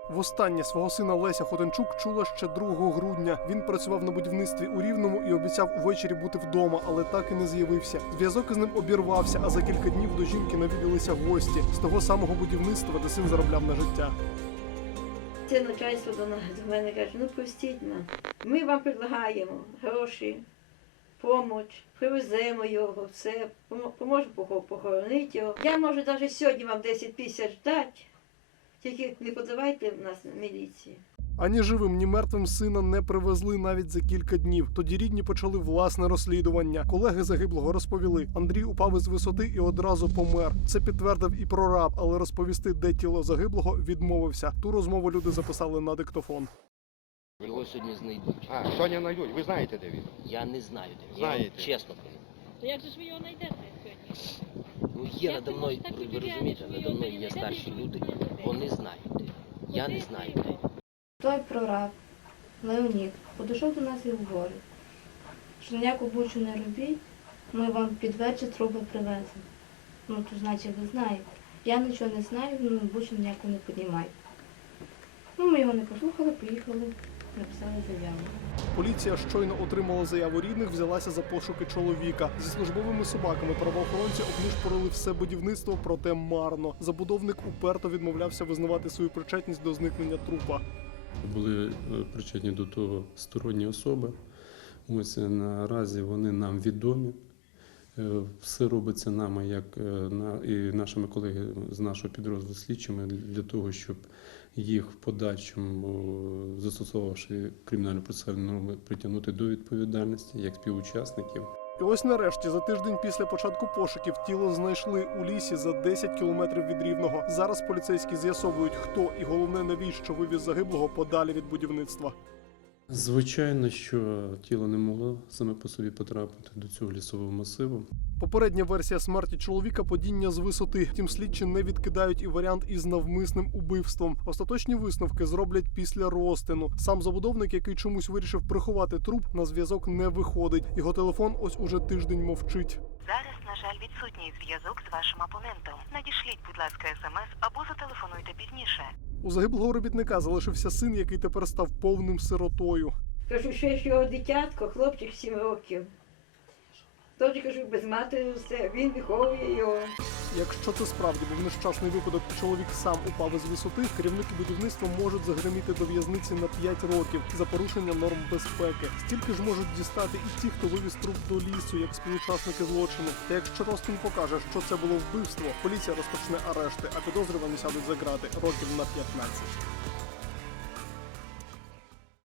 Востаннє свого сина Леся Хотинчук чула ще 2 грудня. Він працював на будівництві у Рівному і обіцяв увечері бути вдома, але так і не з'явився. Зв'язок із ним обірвався, а за кілька днів до жінки навідалися гості з того самого будівництва, де син заробляв на життя. Це начальство до мене каже, ну пустіть нас. Ми вам предлагаємо гроші, допомогу, привеземо його, все, поможемо похоронити його. Я можу навіть сьогодні вам 10 тисяч дати, тільки не подавайте в нас на міліцію. Ані живим, ні мертвим сина не привезли навіть за кілька днів. Тоді рідні почали власне розслідування. Колеги загиблого розповіли, Андрій упав із висоти і одразу помер. Це підтвердив і прораб, але розповісти, де тіло загиблого, відмовився. Ту розмову люди записали на диктофон. Його сьогодні знайдуть. Сьогодні знайдуть. Ви знаєте, де він? Я не знаю, де він. Знаєте. Я вам чесно кажу. То як же ж ви його знайдете сьогодні? Ну є надо мною, ви розумієте, надо мною є старші люди. Вони знають де. Я не знаю де. Той прораб, Леонід, підійшов до нас і говорить, що ніяку бучу не робіть, ми вам під вечір труби привеземо. Ну, то значить ви знаєте. Я нічого не знаю, ну бучу ніяку не піднімайте. Ну, ми його не послухали, поїхали, написали заяву. Поліція щойно отримала заяву рідних, взялася за пошуки чоловіка. Зі службовими собаками правоохоронці обнишпорили все будівництво, проте марно. Забудовник уперто відмовлявся визнавати свою причетність до зникнення трупа. Були причетні до того сторонні особи. Ось наразі вони нам відомі. Все робиться нами, як і нашими колегами з нашого підрозділу слідчими, для того, щоб їх в подальшому, застосовувавши кримінально-процесуальні норми, притягнути до відповідальності як співучасників. І ось нарешті, за тиждень після початку пошуків, тіло знайшли у лісі за 10 кілометрів від Рівного. Зараз поліцейські з'ясовують, хто і головне, навіщо вивіз загиблого подалі від будівництва. Звичайно, що тіло не могло саме по собі потрапити до цього лісового масиву. Попередня версія смерті чоловіка – падіння з висоти. Втім, слідчі не відкидають і варіант із навмисним убивством. Остаточні висновки зроблять після розтину. Сам забудовник, який чомусь вирішив приховати труп, на зв'язок не виходить. Його телефон ось уже тиждень мовчить. Зараз, на жаль, відсутній зв'язок з вашим опонентом. Надішліть, будь ласка, смс або зателефонуйте пізніше. У загиблого робітника залишився син, який тепер став повним сиротою. Кажу, ще ж його дитятко, хлопчик 7 років. Тож, кажу, без матері все, він виховує його. Якщо це справді був нещасний випадок і чоловік сам упав із висоти, керівники будівництва можуть загриміти до в'язниці на 5 років за порушення норм безпеки. Стільки ж можуть дістати і ті, хто вивіз труп до лісу, як співучасники злочину. Та якщо розтин покаже, що це було вбивство, поліція розпочне арешти, а підозрювані сядуть за грати років на 15.